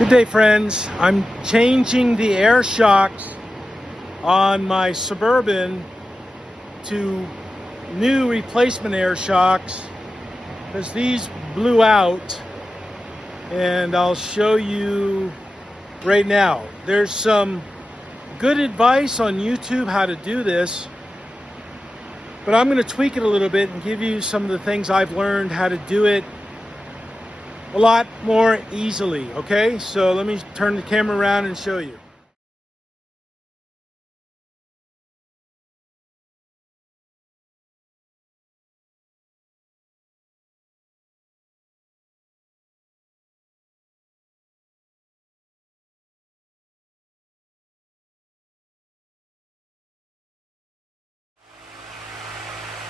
Good day, friends. I'm changing the air shocks on my Suburban to new replacement air shocks because these blew out, and I'll show you right now. There's some good advice on YouTube how to do this, but I'm going to tweak it a little bit and give you some of the things I've learned how to do it a lot more easily. Okay, so let me turn the camera around and show you.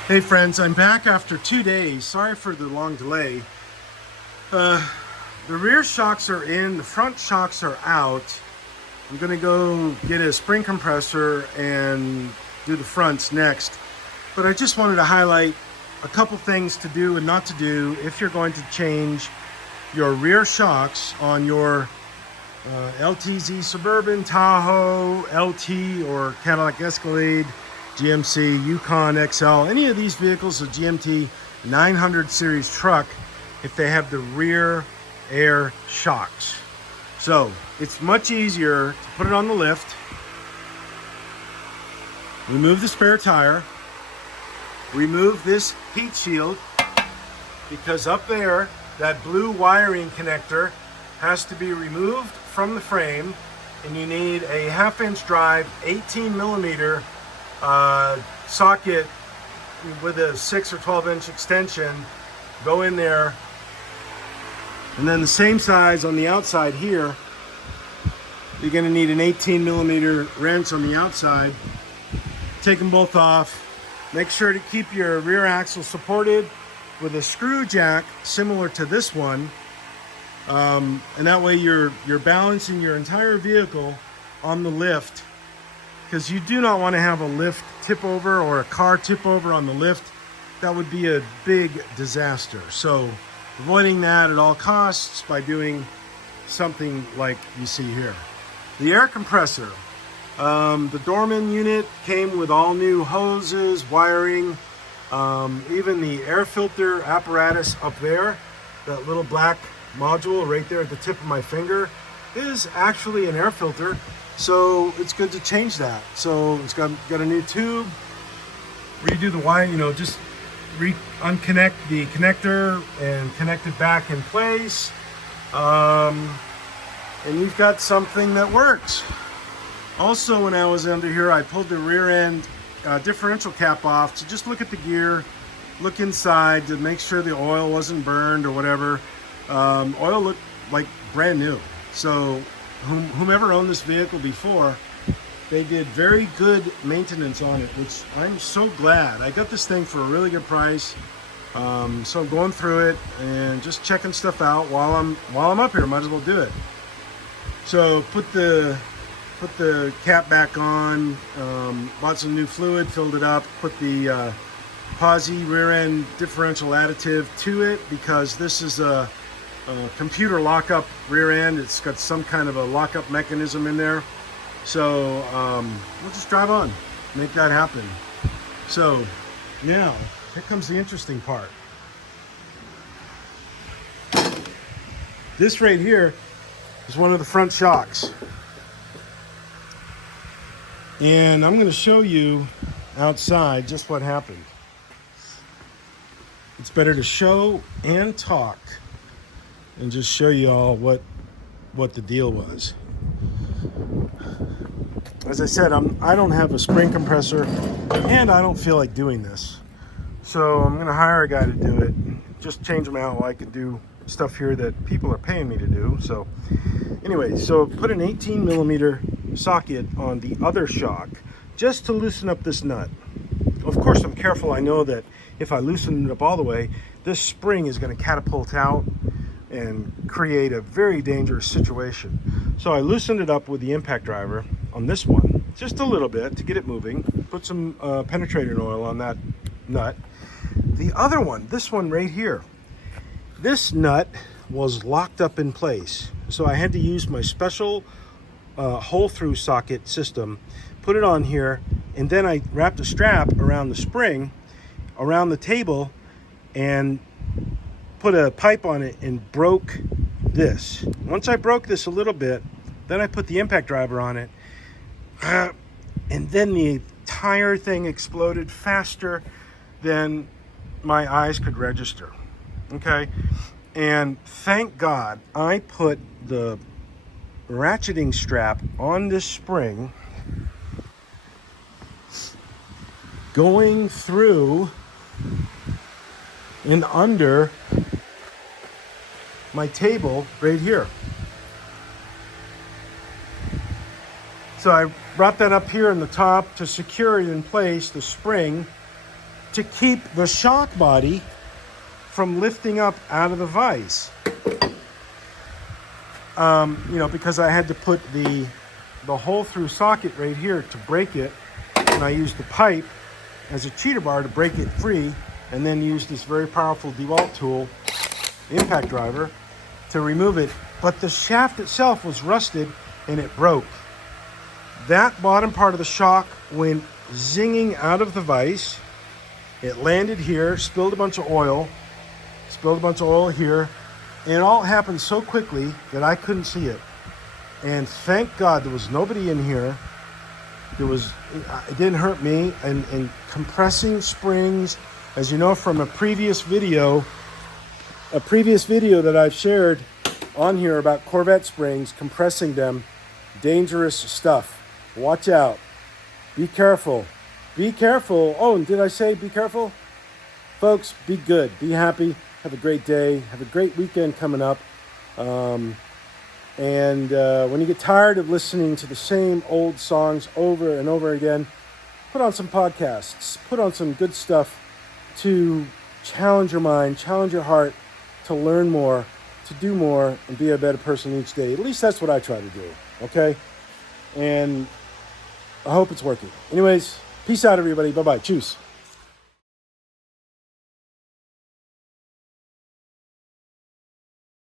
Hey friends, I'm back after 2 days. Sorry for the long delay. The rear shocks are in, the front shocks are out. I'm gonna go get a spring compressor and do the fronts next. But I just wanted to highlight a couple things to do and not to do if you're going to change your rear shocks on your LTZ Suburban, Tahoe, LT, or Cadillac Escalade, GMC, Yukon XL, any of these vehicles, a GMT 900 series truck, if they have the rear air shocks. So it's much easier to put it on the lift, remove the spare tire, remove this heat shield, because up there, that blue wiring connector has to be removed from the frame, and you need a 1/2-inch drive, 18 millimeter socket with a 6 or 12-inch extension. Go in there, and then the same size on the outside here. You're going to need an 18 millimeter wrench on the outside. Take them both off. Make sure to keep your rear axle supported with a screw jack similar to this one, and that way you're balancing your entire vehicle on the lift, because you do not want to have a lift tip over or a car tip over on the lift. That would be a big disaster. So avoiding that at all costs by doing something like you see here. The air compressor, the Dorman unit came with all new hoses, wiring, even the air filter apparatus up there, that little black module right there at the tip of my finger, is actually an air filter. So it's good to change that. So it's got a new tube, redo the wire, just unconnect the connector and connect it back in place. And you've got something that works. Also, when I was under here, I pulled the rear end differential cap off to just look at the gear, look inside to make sure the oil wasn't burned or whatever. Oil looked like brand new. So whomever owned this vehicle before, they did very good maintenance on it, which I'm so glad. I got this thing for a really good price. So I'm going through it and just checking stuff out while I'm up here. Might as well do it. So put the cap back on, bought some new fluid, filled it up, put the Posi rear end differential additive to it, because this is a computer lockup rear end. It's got some kind of a lockup mechanism in there. So we'll just drive on, make that happen. So now, here comes the interesting part. This right here is one of the front shocks. And I'm going to show you outside just what happened. It's better to show and talk and just show you all what the deal was. As I said, I don't have a spring compressor, and I don't feel like doing this. So I'm going to hire a guy to do it. Just change them out while I can do stuff here that people are paying me to do. So anyway, so put an 18 millimeter socket on the other shock just to loosen up this nut. Of course, I'm careful. I know that if I loosen it up all the way, this spring is going to catapult out and create a very dangerous situation. So I loosened it up with the impact driver on this one, just a little bit to get it moving. Put some penetrating oil on that nut. The other one, this one right here, this nut was locked up in place. so I had to use my special hole-through socket system, put it on here, and then I wrapped a strap around the spring, around the table, and put a pipe on it and broke this. Once I broke this a little bit, then I put the impact driver on it, and then the entire thing exploded faster than my eyes could register. Okay, and thank God I put the ratcheting strap on this spring, going through and under my table right here. So I brought that up here in the top to secure it in place, the spring, to keep the shock body from lifting up out of the vise. Because I had to put the hole through socket right here to break it, and I used the pipe as a cheater bar to break it free, and then used this very powerful DeWalt tool, impact driver, to remove it. But the shaft itself was rusted and it broke. That bottom part of the shock went zinging out of the vise. It landed here, spilled a bunch of oil here, and it all happened so quickly that I couldn't see it. And thank God there was nobody in here. It didn't hurt me. And compressing springs, as you know from a previous video that I've shared on here about Corvette springs, compressing them, dangerous stuff. Watch out. Be careful. Be careful. Oh, and did I say be careful? Folks, be good. Be happy. Have a great day. Have a great weekend coming up. And when you get tired of listening to the same old songs over and over again, put on some podcasts. Put on some good stuff to challenge your mind, challenge your heart, to learn more, to do more, and be a better person each day. At least that's what I try to do, okay? And I hope it's working. Anyways, peace out, everybody. Bye-bye. Cheers.